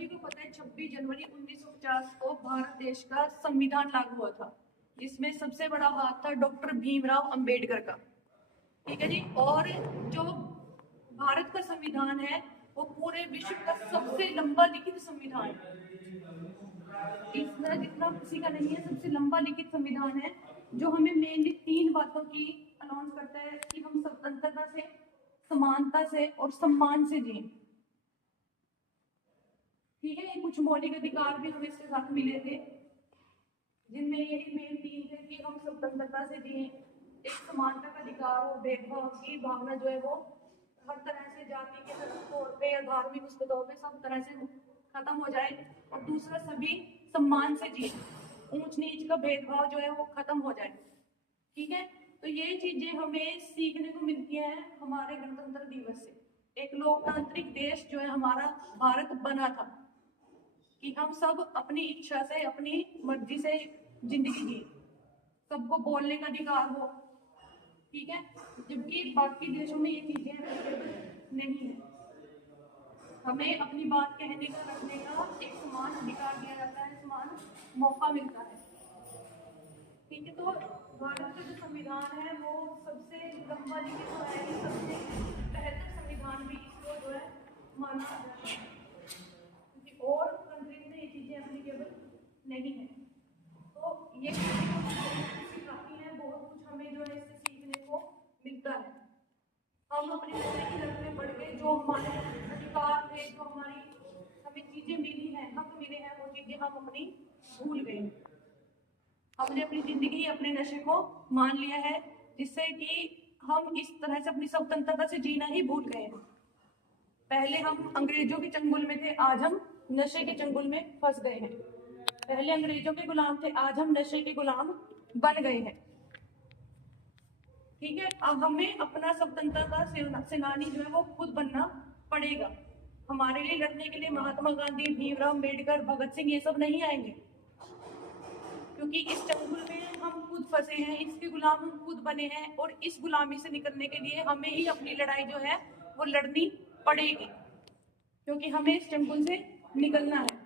सभी को पता है 26 जनवरी 1950 को भारत देश का संविधान लागू हुआ था, जिसमें सबसे बड़ा हाथ था डॉक्टर भीमराव अंबेडकर का। ठीक है जी। और जो भारत का संविधान है वो पूरे विश्व का सबसे लंबा लिखित संविधान है। इतना जितना किसी का नहीं है, सबसे लंबा लिखित संविधान है, जो हमें मेनली 3 बातों की अनाउंस करता है कि हम स्वतंत्रता से, समानता से और सम्मान से जिए। ठीक है। ये कुछ मौलिक अधिकार भी हमें इसके साथ मिले थे, जिनमें यही मेन 3 थे कि हम स्वतंत्रता से जिए, एक समानता का अधिकार हो, भेदभाव की भावना जो है वो हर तरह से जाति के तौर पे या धार्मिक उस तौर पे सब तरह से खत्म हो जाए, और दूसरा सभी सम्मान से जिए, ऊंच नीच का भेदभाव जो है वो खत्म हो जाए। ठीक है। तो ये चीजें हमें सीखने को मिलती है हमारे गणतंत्र दिवस से। एक लोकतांत्रिक देश जो है हमारा भारत बना था कि हम सब अपनी इच्छा से, अपनी मर्जी से जिंदगी जिए, सबको बोलने का अधिकार हो। ठीक है। जबकि बाकी देशों में ये चीजें नहीं है। हमें अपनी बात कहने का, रखने का एक समान अधिकार दिया जाता है, समान मौका मिलता है। ठीक है। तो भारत का जो संविधान है वो सबसे लंबा लिखित तो है, सबसे बेहतर संविधान भी इसको जो है माना जाता है, क्योंकि और कंट्रीज में ये चीजें एप्लीकेबल नहीं है। तो ये सिखाती है, बहुत कुछ हमें जो है इससे सीखने को मिलता है। हम अपनी जिंदगी में बढ़ के जो हमारे अधिकार थे, जो हमारी हमें चीजें मिली हैं, हक मिले हैं, वो चीजें हम अपनी भूल गए। हमने अपनी जिंदगी अपने नशे को मान लिया है, जिससे कि हम इस तरह से अपनी स्वतंत्रता से जीना ही भूल गए हैं। पहले हम अंग्रेजों के चंगुल में थे, आज हम नशे के चंगुल में फंस गए हैं। पहले अंग्रेजों के गुलाम थे, आज हम नशे के गुलाम बन गए हैं। ठीक है। अब हमें अपना स्वतंत्रता सेनानी जो है वो खुद बनना पड़ेगा। हमारे लिए लड़ने के लिए महात्मा गांधी, भीमराव अम्बेडकर, भगत सिंह ये सब नहीं आएंगे, क्योंकि इस चंगुल में हम खुद फंसे हैं, इसके गुलाम हम खुद बने हैं, और इस गुलामी से निकलने के लिए हमें ही अपनी लड़ाई जो है वो लड़नी पड़ेगी, क्योंकि हमें इस चंगुल से निकलना है।